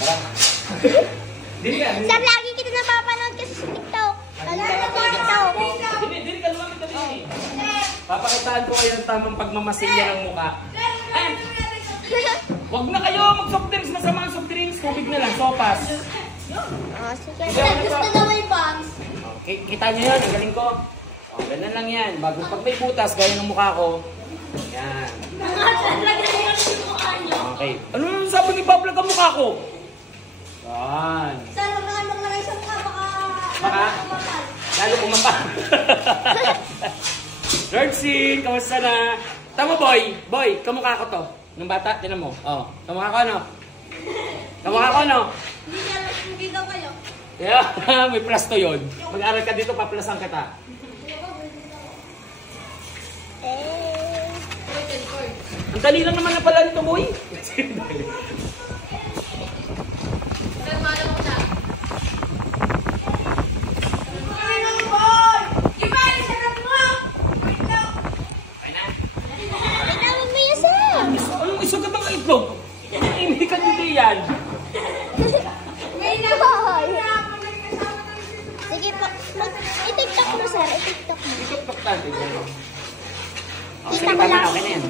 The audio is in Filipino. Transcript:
Tara. Dili ka. Sir, lagi kita napapanood kasi sa TikTok. Ano ka na TikTok? Dili ka lumapit na din. Papakitaan ko kayo ng tamang pagmamasilya ng mukha. Ay! Huwag na kayo mag-soft drinks. Masama ang soft drinks. Tubig na lang. Sopas. Oh, sige. Gusto na may bangs. Okay, kita nyo yun. Ang galing ko. O, ganun lang yan. Bago pag may butas, gaya ng mukha ko. Yan. Okay. Ano naman sabi ni Bablag ang mukha ko? Yan. Sir, mag-anak na kayo sa mukha, Baka? Lalo kumapa. Lordsin, kamusta na? Tama boy. Boy, kamukha ko to. Nung bata, tinan mo. Oh, kamukha ko ano? Kamukha ko ano? Hindi daw kayo. Yeah, may plus to yun. Mag-aral ka dito, paplasan kita. Ang dali lang naman na pala nito, boy. Anong isa ka bang itlog? Hindi ka dito yan. Sige po. I-TikTok mo, sir. I-TikTok mo. TikTok natin. Kita ko lang. Okay na yan.